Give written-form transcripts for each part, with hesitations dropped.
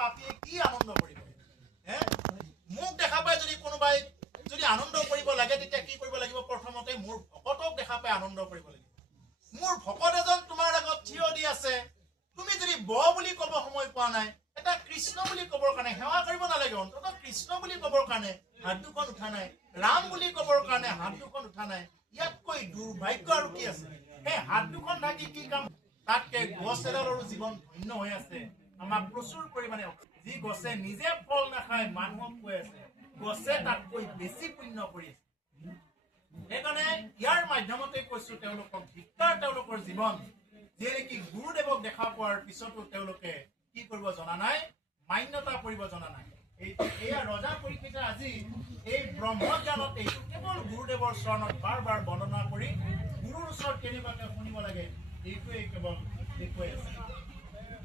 পাপিয়ে কি আনন্দ কৰিব মোক দেখা পাই যদি কোনোবাই যদি আনন্দ কৰিব লাগে তেতিয়া কি কৰিব লাগিব প্ৰথমতে মোৰ ভকতক দেখা পাই আনন্দ কৰিব লাগিব মোৰ ভকত এজন তোমাৰ আগত থিয় দি আছে তুমি যদি ব বুলি ক'ব সময় পোৱা নাই এটা কৃষ্ণ বুলি ক'বৰ কাৰণে সেৱা কৰিব নালাগে অন্তত কৃষ্ণ বুলি ক'বৰ কাৰণে হাত দুখন উঠা নাই ৰাম বুলি ক'বৰ কাৰণে হাত দুখন উঠা নাই ইয়াতকৈ দুৰ্ভাগ্য আৰু কি আছে সেই হাত দুখন থাকি কি কাম তাতকে গছ এডালৰো জীৱন ধন্য হৈ আছে আমাক প্ৰচুৰ পৰিমাণে যি গছে নিজে ফল নাখায় মানুহক কৈ আছে গছে তাতকৈ বেছি পুণ্য কৰি আছে সেইকাৰণে ইয়াৰ মাধ্যমতে কৈছো তেওঁলোকক ধিক্কাৰ তেওঁলোকৰ জীৱন যিয়ে নেকি গুৰুদেৱক দেখা পোৱাৰ পিছতো তেওঁলোকে কি কৰিব জনা নাই মান্যতা কৰিব জনা নাই এয়া ৰজা পৰীক্ষিতে আজি এই ব্ৰহ্মজ্ঞানত এইটো কেৱল গুৰুদেৱৰ চৰণত বাৰ বাৰ বৰ্ণনা কৰি গুৰুৰ ওচৰত কেনেবাকৈ শুনিব লাগে এইটোৱেই কেৱল দেখুৱাই আছে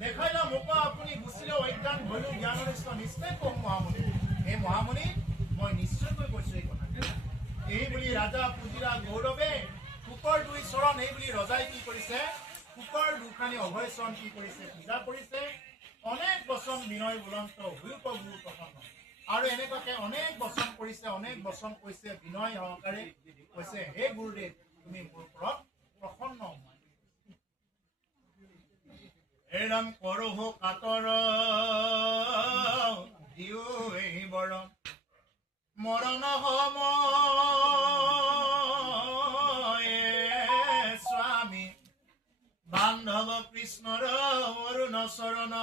দেখাই লওঁ মোক আপুনি গুচিলে অজ্ঞান ভৈলো জ্ঞাননিষ্ঠ নিশ্চয় কম মহামুনি এই মহামুনি মই নিশ্চয়কৈ কৈছো এই কথা এই বুলি ৰাজা পুজিৰা গৌৰৱে কুকৰ দুই চৰণ এই বুলি ৰজাই কি কৰিছে কুকৰ দুখানি অভয় চৰণ কি কৰিছে পূজা কৰিছে অনেক বচন বিনয় বুলন্ত হুপ গুৰু প্ৰসন্ন আৰু এনেকুৱাকে অনেক বচন কৰিছে অনেক বচন কৈছে বিনয় সহকাৰে কৈছে হে গুৰুদেৱ তুমি মোৰ ওপৰত প্ৰসন্ন এৰাম কৰহ কাতৰ দিও এই বৰ মৰণ সময়ে স্বামী বান্ধৱ কৃষ্ণৰ অৰুণ চৰণ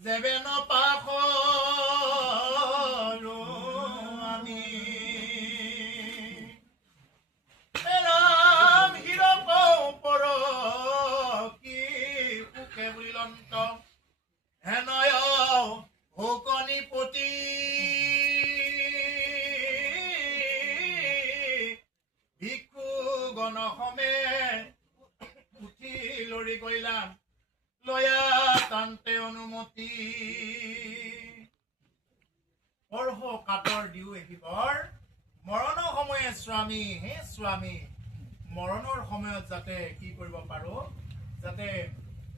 যেবে নপাখলো আমি ৰাম হীৰক পৰ কি সুখে বুলিলন্ত হেনয় ভোকনিপতি ভিক্ষু গণসমে উঠি লৰি কৰিলা লয়া তান্তে অনুমতি অৰ্হ কাতৰ দিও আহিবৰ মৰণৰ সময়ে স্বামী হে স্বামী মৰণৰ সময়ত যাতে কি কৰিব পাৰো যাতে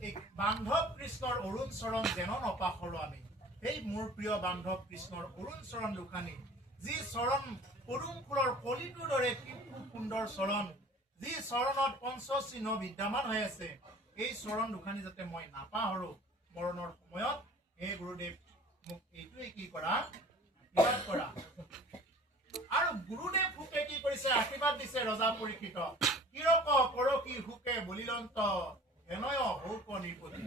এই বান্ধৱ কৃষ্ণৰ অৰুণ চৰণ যেন নপাহৰো আমি এই মোৰ প্ৰিয় বান্ধৱ কৃষ্ণৰ অৰুণ চৰণ দুখানি যি চৰণ পদুম ফুলৰ কলিটোৰ দৰে কি সুন্দৰ চৰণ যি চৰণত পঞ্চচিহ্ন বিদ্যমান হৈ আছে এই চৰণ দুখানি যাতে মই নাপাহৰো মৰণৰ সময়ত হে গুৰুদেৱ মোক এইটোৱেই কি কৰা আশীৰ্বাদ কৰা আৰু গুৰুদেৱ সুকে কি কৰিছে আশীৰ্বাদ দিছে ৰজা পৰীক্ষিত হীৰক পৰকী সুকে বলিলন্ত হেনয় হৌক নিপতি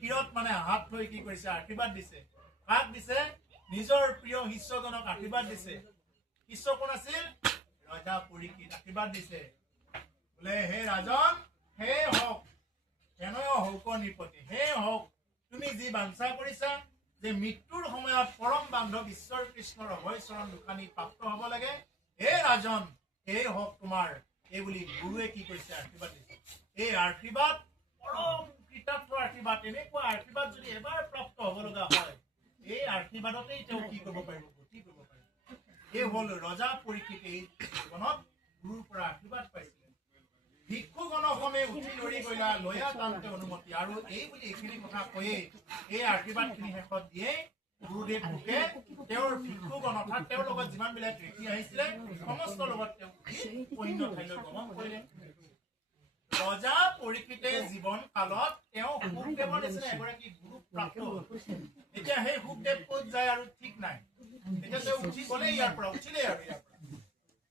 হীৰত মানে হাত থৈ কি কৰিছে আশীৰ্বাদ দিছে কাক দিছে নিজৰ প্ৰিয় শিষ্যজনক আশীৰ্বাদ দিছে শিষ্য কোন আছিল ৰজা পৰীক্ষিত আশীৰ্বাদ দিছে বোলে হে ৰাজন হে হওক হেনয় হৌক নিপতি হে হওক তুমি যি বাঞ্ছা কৰিছা যে মৃত্যুৰ সময়ত পৰম বান্ধৱ ঈশ্বৰ কৃষ্ণৰ অভয় চৰণ দুখানি প্ৰাপ্ত হ'ব লাগে হে ৰাজন হে হওক তোমাৰ এই বুলি গুৰুৱে কি কৰিছে আশীৰ্বাদ দিছে এই আশীৰ্বাদ পৰম কৃতাৰ্থ আশীৰ্বাদ এনেকুৱা আশীৰ্বাদ যদি এবাৰ প্ৰাপ্ত হ'ব লগা হয় এই আশীৰ্বাদতেই তেওঁ কি কৰিব পাৰিব গতি কৰিব পাৰিব এই হ'ল ৰজা পৰীক্ষিত এই জীৱনত গুৰুৰ পৰা আশীৰ্বাদ পাইছিলে ভিক্ষু গণসমে উঠি লৰি গলা লয়া তান্তে অনুমতি আৰু এই বুলি এইখিনি কথা কৈয়ে এই আশীৰ্বাদখিনি শেষত দিয়ে গুৰুদেৱ সুকে তেওঁৰ ভিক্ষুগণ অৰ্থাৎ তেওঁৰ লগত যিমানবিলাক ঋষি আহিছিলে সমস্ত লগত তেওঁ অন্য ঠাইলৈ গমন কৰিলে ৰজা পৰীক্ষিতে জীৱন কালত তেওঁ সুখদেৱৰ নিচিনা এগৰাকী গুৰু প্ৰাপ্ত এতিয়া সেই সুখদেৱ ক'ত যায় আৰু ঠিক নাই এতিয়া তেওঁ উঠি গ'লে ইয়াৰ পৰা উঠিলে আৰু ইয়াৰ পৰা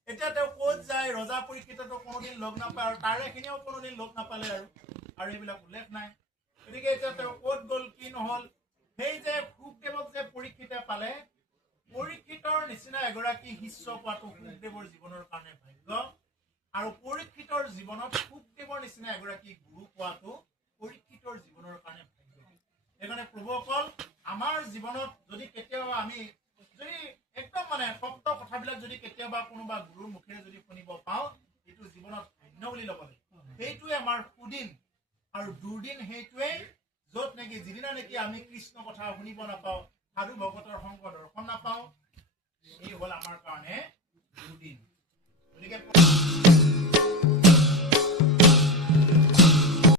এতিয়া তেওঁ ক'ত যায় ৰজা পৰীক্ষিততো কোনোদিন লগ নাপায় আৰু তাৰেখিনিও কোনোদিন লগ নাপালে আৰু এইবিলাক উল্লেখ নাই গতিকে এতিয়া তেওঁ ক'ত গ'ল কি নহ'ল সেই যে সুখদেৱক যে পৰীক্ষিতে পালে পৰীক্ষিতৰ নিচিনা এগৰাকী শিষ্য পোৱাটো সুখদেৱৰ জীৱনৰ কাৰণে ভাগ্য আৰু পৰীক্ষিতৰ জীৱনত সুখদেৱৰ নিচিনা এগৰাকী গুৰু পোৱাটো পৰীক্ষিতৰ জীৱনৰ কাৰণে ভাগ্য সেইকাৰণে প্ৰভুসকল আমাৰ জীৱনত যদি কেতিয়াবা আমি যদি একদম মানে সত্য কথাবিলাক যদি কেতিয়াবা কোনোবা গুৰুৰ মুখেৰে যদি শুনিব পাওঁ এইটো জীৱনত ধন্য বুলি ল'ব লাগে সেইটোৱে আমাৰ সুদিন আৰু দুৰ্দিন সেইটোৱে য'ত নেকি যিদিনা নেকি আমি কৃষ্ণ কথা শুনিব নাপাওঁ সাধু ভকতৰ সংগ দৰ্শন নাপাওঁ এই হ'ল আমাৰ কাৰণে দুৰ্দিন গতিকে